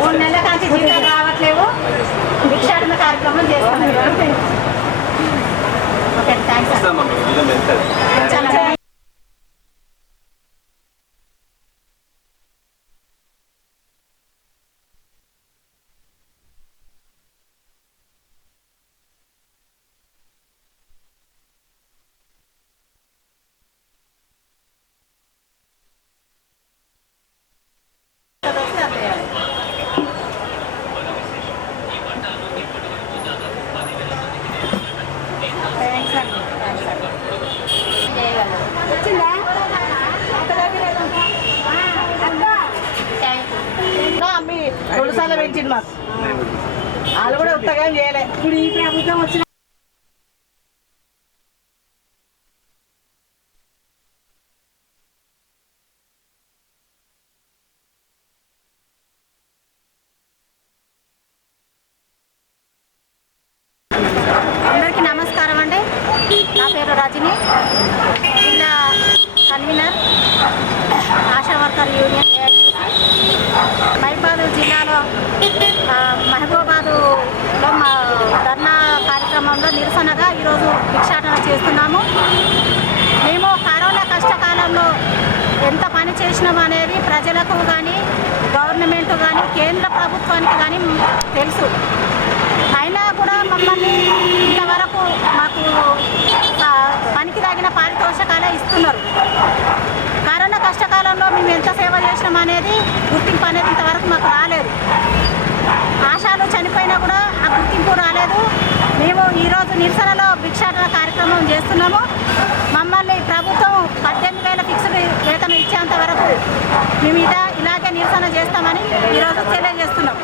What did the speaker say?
మూడు నెలల కాంచి జీతాలు రావట్లేవు, భిక్షాటన కార్యక్రమం చేస్తున్నారు. Okay, thanks. రెండు సార్లు పెంచింది మాకు, వాళ్ళు కూడా ఉత్తగా చేయలే. ఇప్పుడు ఈ ప్రభుత్వం వచ్చిన అందరికీ నమస్కారం అండి. నా పేరు రజని, జిల్లా convener, ASHA worker union Mahabubabad జిల్లాలో మహబూబాబాద్లో ధర్నా కార్యక్రమంలో నిరసనగా ఈరోజు భిక్షాటన చేస్తున్నాము. మేము కరోనా కష్టకాలంలో ఎంత పని చేసినాం అనేది ప్రజలకు కానీ గవర్నమెంట్ కానీ కేంద్ర ప్రభుత్వానికి కానీ తెలుసు. అయినా కూడా మమ్మల్ని ఇంతవరకు మాకు పనికి తగిన పారితోషకాలే ఇస్తున్నారు. కరోనా కష్టకాలంలో మేము ఎంత సేవ చేసినాం అనేది గుర్తింపు అనేది ఇంతవరకు మాకు రాలేదు. ఆశాలు చనిపోయినా కూడా ఆ గుర్తింపు రాలేదు. మేము ఈరోజు నిరసనలో భిక్షాటన కార్యక్రమం చేస్తున్నాము. మమ్మల్ని ప్రభుత్వం 18,000 ఫిక్స్డ్ వేతనం ఇచ్చేంత వరకు మేము ఇలాగే నిరసన చేస్తామని ఈరోజు తెలియజేస్తున్నాం.